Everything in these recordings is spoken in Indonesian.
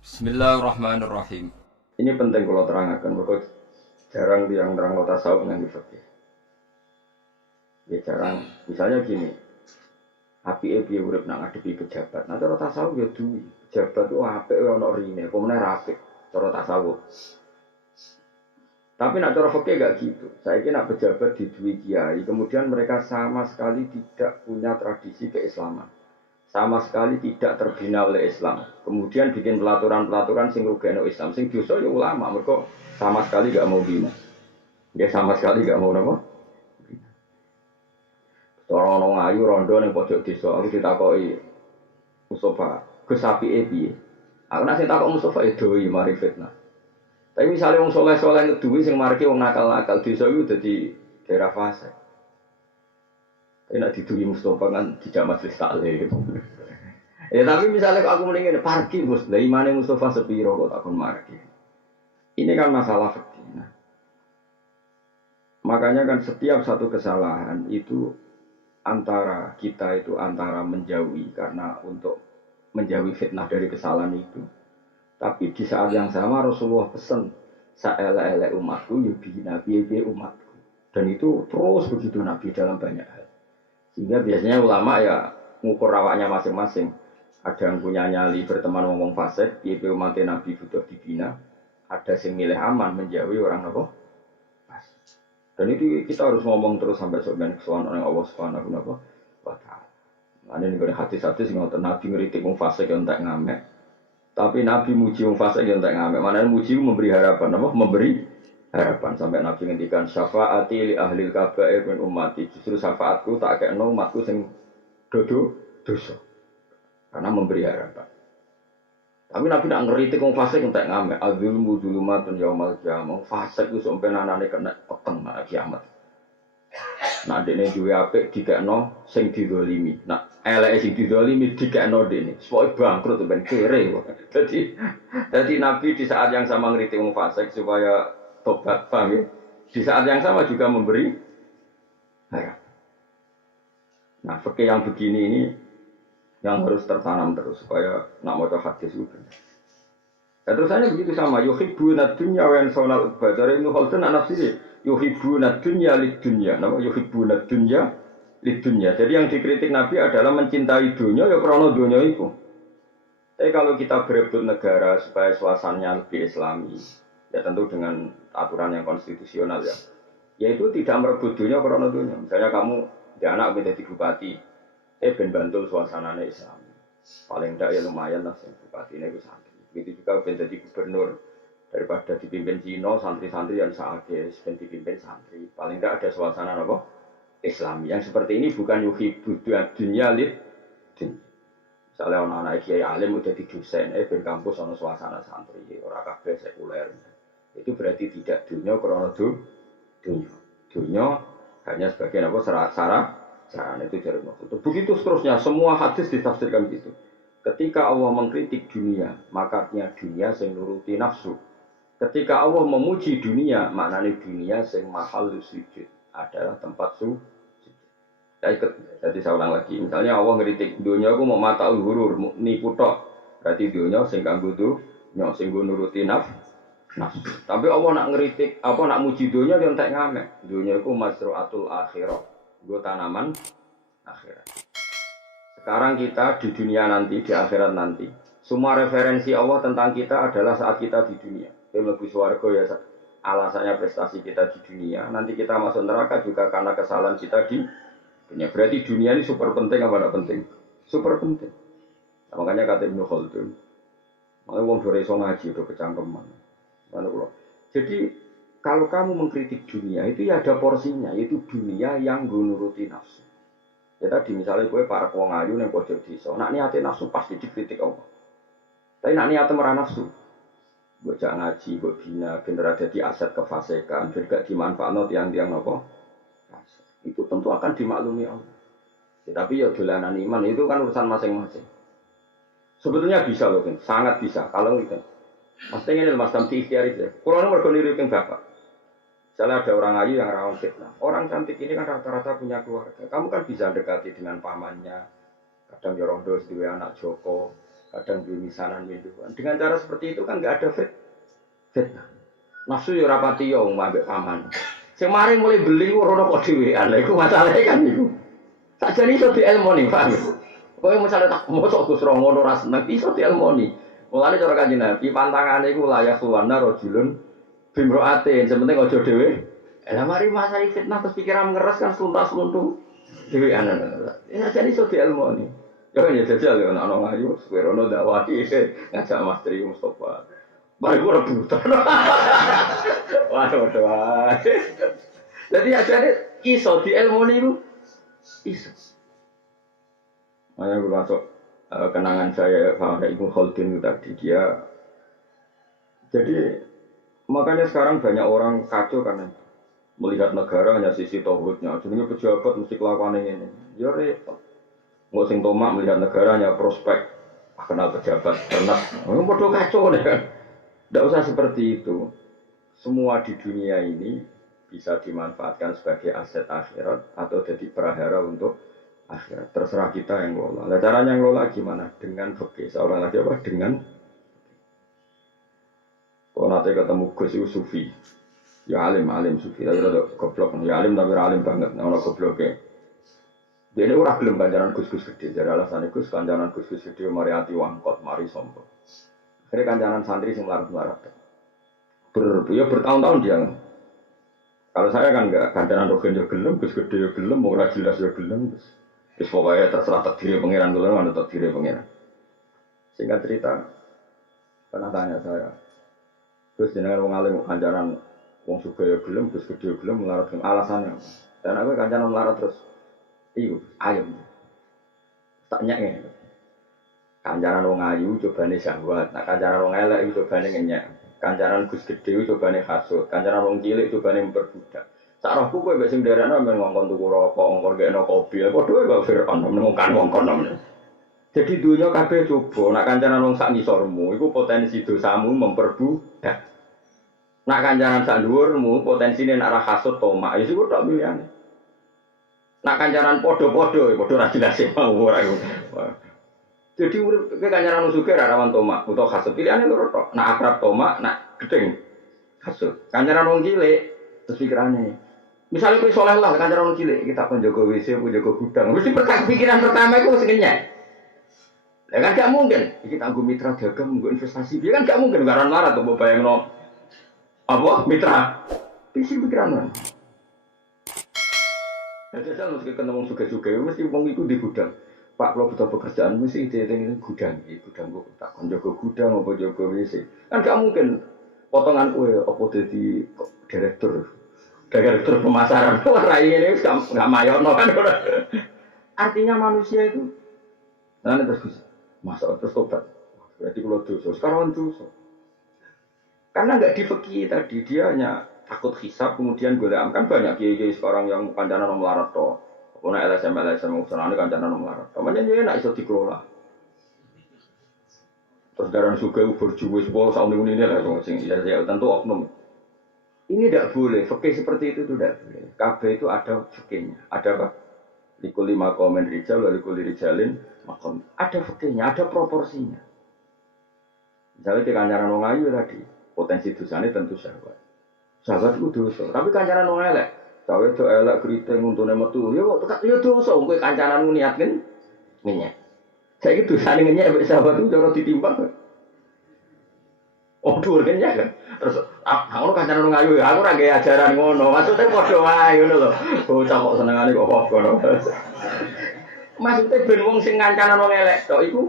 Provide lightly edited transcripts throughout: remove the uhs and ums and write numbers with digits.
Bismillahirrahmanirrahim. Ini penting kalau terangkan, mereka jarang yang terang tasawuf dengan fikih. Ya jarang. Misalnya gini, api piye urip nak ngadepi pejabat. Nah cara tasawuf ya duwi. Pejabat itu apik ono rine, pemene rapik cara tasawuf. Tapi nak cara fikih gak gitu. Saya kira nak pejabat di duwi kiai, kemudian mereka sama sekali tidak punya tradisi keislaman. Sama sekali tidak terbina oleh Islam. Kemudian bikin pelaturan-pelaturan sing rugeno Islam, sing dosa ya ulama, mereka sama sekali gak mau bina. Dia sama sekali gak mau apa? Orang orang ayu rondo ning pojok desa, aku ditakoki Mustafa, Gus apike piye? Aku nek takok Mustafa ya doi mari fitnah. Tapi misalnya wong soleh-soleh ngeduwi sing marke wong nakal-nakal desa iku dadi daerah fase. Tapi nek diduwi Mustafa kan tidak majelis taklim. Ya tapi misalnya aku mendingin parkir Gus, lah imane Mustafa sepiro kok takon marke. Ini kan masalah fikih. Nah, makanya kan setiap satu kesalahan itu antara kita itu antara menjauhi karena untuk menjauhi fitnah dari kesalahan itu. Tapi di saat yang sama Rasulullah pesan saele-ele umatku ya nabi umatku. Dan itu terus begitu Nabi dalam banyak hal. Sehingga biasanya ulama ya ngukur awaknya masing-masing. Ada yang punya nyali berteman ngomong fasik, piye umatnya Nabi butuh dibina. Ada yang milih aman menjauhi orang apa? Dan itu kita harus ngomong terus sampai sebenarnya kesukaan oleh Allah Subhanahu wa Ta'ala. Nah, ini kalau hati-hati sih ngotot Nabi ngeritik wong fasik yang tak ngamek. Tapi Nabi muji wong fasik yang tak ngamek. Mana muji memberi harapan, apa? Memberi harapan sampai Nabi ngendikan syafaati li ahli kabair min ummati. Justru syafaatku tak kekno umatku sing dosa. Karena memberi harapan. Tapi Nabi nak ngeritik wong fasik entek ngamek. Adzulmu dzulumatun yaumal qiyamah. Fasik wis sampe nanane kena peteng nak kiamat. Nak dene duwe apik dikekno sing dizalimi. Nak eleke sing dizalimi dikekno dene. Pokoke bangkrut ben kere. Jadi Nabi di saat yang sama ngeritik wong fasik supaya tobat, paham ya? Di saat yang sama juga memberi harapan. Nah, fikih yang begini ini yang harus tertanam terus supaya nak mau hadis itu. Ya, terus saya begitu sama yuhibbuna dunya wa yansawna al-badar Ibnu Khaldun anak sini yuhibbuna dunya lid dunya. Nama yuhibbuna dunya lid dunya. Jadi yang dikritik Nabi adalah mencintai dunia ya krana dunia itu. Tapi kalau kita berebut negara supaya suasananya lebih islami, ya tentu dengan aturan yang konstitusional ya. Yaitu tidak merebut dunia krana dunia. Misalnya kamu dia anak menjadi bupati, ben bantul suasananya Islam. Paling tidak ya lumayan lah bupati ini itu santri. Begitu juga ben jadi gubernur daripada dipimpin Cina santri-santri yang saage ben dipimpin santri. Paling tidak ada suasana apa? Islam. Yang seperti ini bukan yuhibbu dunya lid din. Misalnya anak-anak kiai alim udah di dosen, ben kampus ana suasana santri, ora kabeh sekuler. Itu berarti tidak dunia krana dunia. Dunia hanya sebagai apa sarana itu dari maksud. Begitu seterusnya semua hadis ditafsirkan gitu. Ketika Allah mengkritik dunia, makanya dunia sing nuruti nafsu. Ketika Allah memuji dunia, maknanya dunia sing mahal sujud adalah tempat sujud. Jadi saya ulang lagi, misalnya Allah ngeritik dunia aku mau mata hurur, nipu tok. Berarti dunia sing kanggo dunya sing nuruti nafsu. Tapi Allah nak ngeritik, apa nak muji dunia yang tak ngamek. Dunia itu masruatul akhirah, gue tanaman akhirat. Sekarang kita di dunia nanti, di akhirat nanti, semua referensi Allah tentang kita adalah saat kita di dunia. Kita lebih swarga ya alasannya prestasi kita di dunia. Nanti kita masuk neraka juga karena kesalahan kita di dunia. Berarti dunia ini super penting apa tidak penting? Super penting. Nah, makanya kata Ibnu Khaldun, makanya wong dore iso ngaji do kecangkeman. Jadi kalau kamu mengkritik dunia itu ya ada porsinya, yaitu dunia yang nuruti nafsu. Ya tadi misalnya gue para wong ayu yang pojok desa, nak niate nafsu pasti dikritik Allah. Tapi nak niate merah nafsu, gue jangan ngaji, gue bina, bener ada di aset kefasikan, juga dimanfaatkan tiang-tiang apa? Itu tentu akan dimaklumi Allah. Ya, tapi ya dolanan iman itu kan urusan masing-masing. Sebetulnya bisa loh, sangat bisa. Kalau itu, maksudnya ini mas Tamti ikhtiar itu. Kalau nomor keliru yang bapak. Misalnya ada orang ayu yang rawan fitnah. Orang cantik ini kan rata-rata punya keluarga. Kamu kan bisa dekati dengan pamannya. Kadang ya rondo dua anak Joko. kadang misanan minduan. Dengan cara seperti itu kan nggak ada fitnah. Nafsu yo rapati yo mbek paman. Sing mari mulai beli ku rono kok dhewean. Lha iku masalahe kan iku. Sakjane iso dielmoni, paham? Kowe misale tak mosok Gus ngono ora seneng iso dielmoni. Mulane cara Kanjeng Nabi pantangane iku layak suwana rajulun bimroatin, sementing aja dhewe. Lah mari masalah fitnah terus pikiran ngeres kan sluntas-sluntu dhewean. Ya jadi iso dielmoni. Ya kan ya jajal ya ana ayu sewerono dakwah ngajak Mas Tri Mustofa. Baru gue rebutan. Waduh, waduh. Jadi akhirnya iso di ilmu itu iso. Makanya gue masuk kenangan saya sama Ibu Khaldun itu tadi dia. Jadi makanya sekarang banyak orang kacau karena melihat negara hanya sisi tauhidnya. Jadi pejabat mesti kelakuan ini. Ya repot. Nggak sing tomak melihat negara hanya prospek. Kenal pejabat, pernah. Bodoh kacau deh kan. Tidak usah seperti itu. Semua di dunia ini bisa dimanfaatkan sebagai aset akhirat atau jadi prahara untuk akhirat. Terserah kita yang ngelola. Nah, caranya ngelola gimana? Dengan fikih. Seorang lagi apa? Dengan kalau nanti ketemu Gus itu sufi. Ya alim sufi. Tapi ada goblok. Ya alim tapi alim banget. Nah, orang gobloknya. Dia ini orang belum kanjaran Gus-Gus gede. Jadi alasannya Gus kanjaran Gus-Gus gede mari hati wangkot, mari sombong. Akhirnya kancanan santri yang melarat-melarat. Ya bertahun-tahun dia. Kalau saya kan enggak, kancanan rogen ya gelem, Gus gede ya gelem, mau jelas ya gelem. Terus pokoknya terserah takdir pengiran dulu, mana takdir pengiran. Singkat cerita, pernah tanya saya, Gus jenengan wong alim kancanan wong suga ya gelem, Gus gede ya gelem, melarat gelem. Alasannya, dan aku kancanan melarat terus, iyo ayam, tak nyek. Kancaran wong ayu cobane syahwat, nah kancaran wong elek itu cobane ngenyek. Kancaran Gus gede cobane hasud, kancaran wong cilik cobane memperbudak. Sak rohku kowe mbek sing nderekno men ngongkon tuku rokok, ngongkon gekno kopi, padha wae kok Firaun ngongkon wongkon namanya. Jadi dunia kabeh coba, nak kancaran wong sak ngisormu iku potensi dosamu memperbudak. Nak kancaran sak dhuwurmu potensine nak ra hasud tomak, ya iku tok pilihane. Nak kancaran padha-padha ra jelas mau ora iku. Jadi urip kancaran sugih ra rawan tomak utawa hasud. Pilihane loro tok. Nak akrab tomak, nak gedeng hasud. Kancaran wong cilik terus pikirane. Misalnya kowe saleh lah kancaran wong cilik, kita kon jaga WC, kon jaga gudang. Mesti pikiran pertama iku sing ngenyek. Ya kan gak mungkin. Iki tak nggo mitra dagang, nggo investasi. Ya kan gak mungkin karan larat to mbok bayangno. Apa mitra? Pisi pikiran. Ya jajal mesti ketemu sugih-sugih, mesti wong iku di gudang. Pak kalau butuh pekerjaan mesti ini gudang gudang tak konjogo gudang apa jogo WC kan gak mungkin potongan kue apa jadi direktur pemasaran rai ini nggak mayono kan artinya manusia itu nah terus masa terus tobat berarti kalau dosa sekarang dosa karena nggak difeki tadi dia hanya takut hisab kemudian gue kan banyak kiai sekarang yang kancanan melarat toh. Ono LSM usulane kancanan melarat. Pamane yo enak iso dikelola. Terus daran sugih berjuwis pol sauni-uni lah sing ya tentu oknum. Ini tidak boleh, fikih seperti itu tidak boleh. Kabeh itu ada fikihnya. Ada apa? Likul lima komen rijal, likul rijalin makom. Ada fikihnya, ada proporsinya. Misalnya di kancaran wong ayu tadi, potensi dosane tentu syahwat. Syahwat itu dosa, tapi kancaran wong elek Cawe do elek keriting untune metu. Ya kok tekak ya dosa kowe kancananmu niat kan ngenyek. Saiki dosane ngenyek mek sahabat itu cara ditimbang. Oh dhuwur ngenyek kan. Terus ngono kancanan ngayu aku ora gawe ajaran ngono. Maksudnya padha wae ngono lho. Bocah kok senengane kok apa ngono. Maksudnya ben wong sing kancanan wong elek tok iku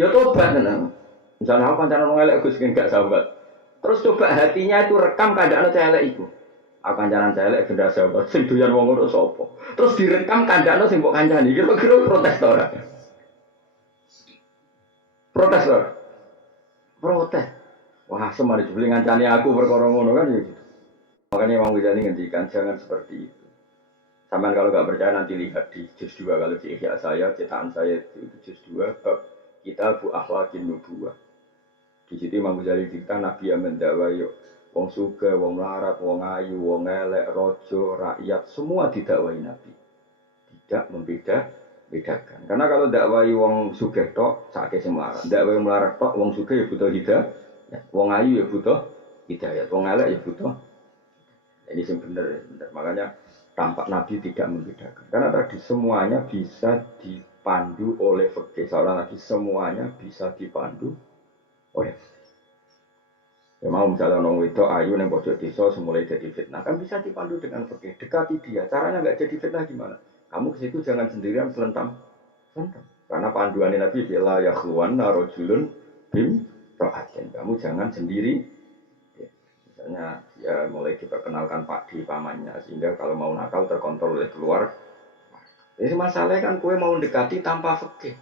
ya tobat tenan. Misalnya aku kancanan wong elek Gus gak sahabat. Terus coba hatinya itu rekam kandhane elek iku. Akan jalan celek benda sahabat sing doyan wong ngono sapa. Terus direkam kandhane sing mbok kancani. Kira-kira protes to ora? Protes ora? Protes. Wah, semari jebule ngancani aku perkara ngono kan ya gitu. Makanya Imam Ghazali ngendikan jangan seperti itu. Sampai kalau nggak percaya nanti lihat di juz 2 kalau di Ihya saya, cetakan saya itu juz 2 bab Kitab Akhlaqin Nubuwah. Di situ Imam Ghazali dikta Nabi yang mendakwa yuk wong sugih, wong larat, wong ayu, wong elek, raja, rakyat, semua didakwai Nabi. Tidak membeda. bedakan. Karena kalau dakwai wong sugih tok, sakake sing melarat. Dakwai melarat tok, wong sugih ya butuh hidayah. Wong ayu ya butuh hidayah. Wong elek ya butuh. Ini sing bener. Makanya tampak Nabi tidak membedakan. Karena tadi semuanya bisa dipandu oleh fikih. Seorang lagi semuanya bisa dipandu oleh fikih. Ya mau misalnya orang itu ayu yang pojok desa semulai jadi fitnah kan bisa dipandu dengan fikih. Dekati dia. Caranya nggak jadi fitnah gimana? Kamu ke situ jangan sendirian selentam. Karena panduan Nabi bila yakhluwan narojulun bim ro'atin. Kamu jangan sendiri. Ya, misalnya ya mulai diperkenalkan Pak di pamannya sehingga kalau mau nakal terkontrol oleh keluar. Jadi masalahnya kan kue mau mendekati tanpa fikih.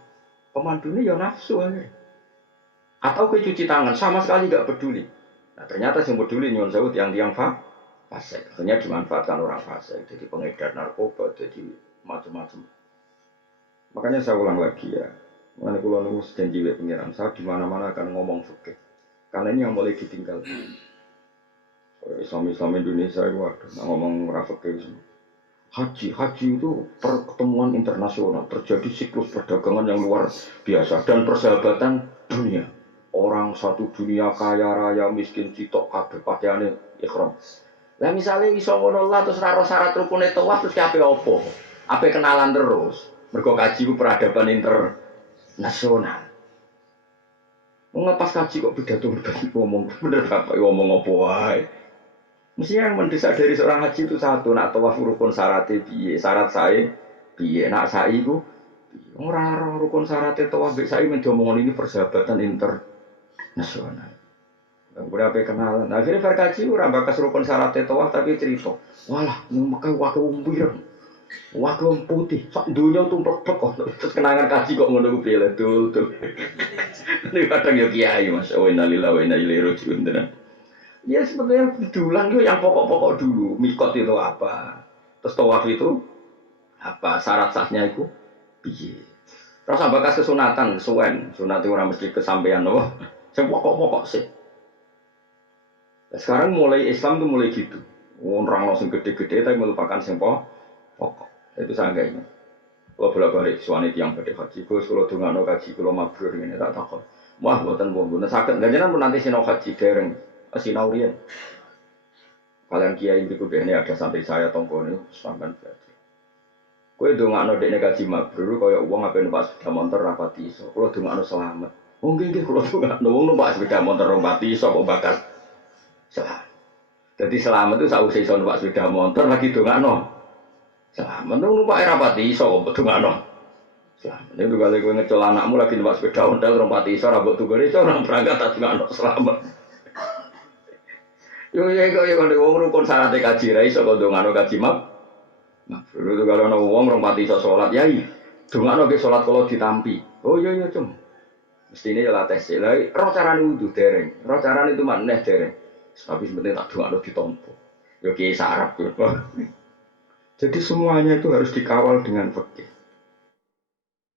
Pemandunya ya nafsu aja. Atau kue cuci tangan sama sekali nggak peduli. Nah ternyata yang peduli nyon sewu tiang-tiang fasik. Akhirnya dimanfaatkan orang fasik. Jadi pengedar narkoba, jadi macam-macam. Makanya saya ulang lagi ya. Mengenai pulau nunggu janji pengiran saya di mana-mana akan ngomong fikih. Karena ini yang boleh ditinggal. Islam Indonesia itu ada ngomong fikih semua. Haji itu pertemuan internasional, terjadi siklus perdagangan yang luar biasa dan persahabatan dunia. Orang satu dunia kaya raya miskin citok kabeh pakaiane ihram. Lah misale iso ngono lah terus ora syarat rukune tawaf terus kabeh opo? Ape kenalan terus. Mergo kaji ku peradaban internasional. Ngepas kaji kok pidato ngomong bener Bapak ngomong opo wae. Mestinya yang mendesak dari seorang haji itu satu, nak tawaf rukun syaratnya piye, syarat saya piye, nak saya itu orang rukun syaratnya tawaf saya mendomongin ini persahabatan internasional. Kemudian apa kenalan, akhirnya verkaji orang bakas rukun syaratnya tawaf tapi cerita, walah yang makai wakil umbir, wakil putih, sak dunia tumplek kok, terus kenangan kaji kok ngono pilih tuh. Ini kadang ya kiai mas, wa inna lillahi wa inna ilaihi raji'un. Ya sebetulnya diulang itu yang pokok-pokok dulu. Mikot itu apa? Terus tawaf itu apa? Syarat sahnya itu piye? Terus bakas kesunatan, suwen. Sunat itu orang mesti kesampaian loh. Yang pokok-pokok sih. Nah, sekarang mulai Islam itu mulai gitu. Orang langsung gede-gede tapi melupakan yang pokok. Itu saya enggak ingat. Kalau bolak-balik suami yang pada haji, kalau dungano haji, kalau mabrur ini tak takut. Wah, buatan buatan sakit. Gak jangan nanti sinau haji dereng. Asinaurian. Kalian kiai itu ini ada santri saya tonggo ini sampai belajar. Kue dongakno dekne kaji mabrur kaya uang apa numpak sepeda motor rapati iso. Kulo dongakno selamat. Oh nggih kulo dongakno wong numpak sepeda motor rapati iso kok bakal selamat. Jadi selamat itu sausé iso numpak sepeda motor lagi dongakno. Selamat itu numpak rapati iso kok dongakno. Selamat. Ini kali kowe ngecol anakmu lagi numpak sepeda motor rapati iso ra mbok tunggone iso orang berangkat tak dongakno selamat. Yo kalau wong rukun syarat kaji ra iso kok ndongano kaji map. Nah, dulu kalau ana wong rompati iso salat yai. Ndongano ge salat kalau ditampi. Oh iya cum. Mestine ya tes lha roh carane wudu dereng. Roh carane itu maneh dereng. Tapi sebenarnya tak ndongano ditampa. Yo ki sarap yo. Jadi semuanya itu harus dikawal dengan fikih.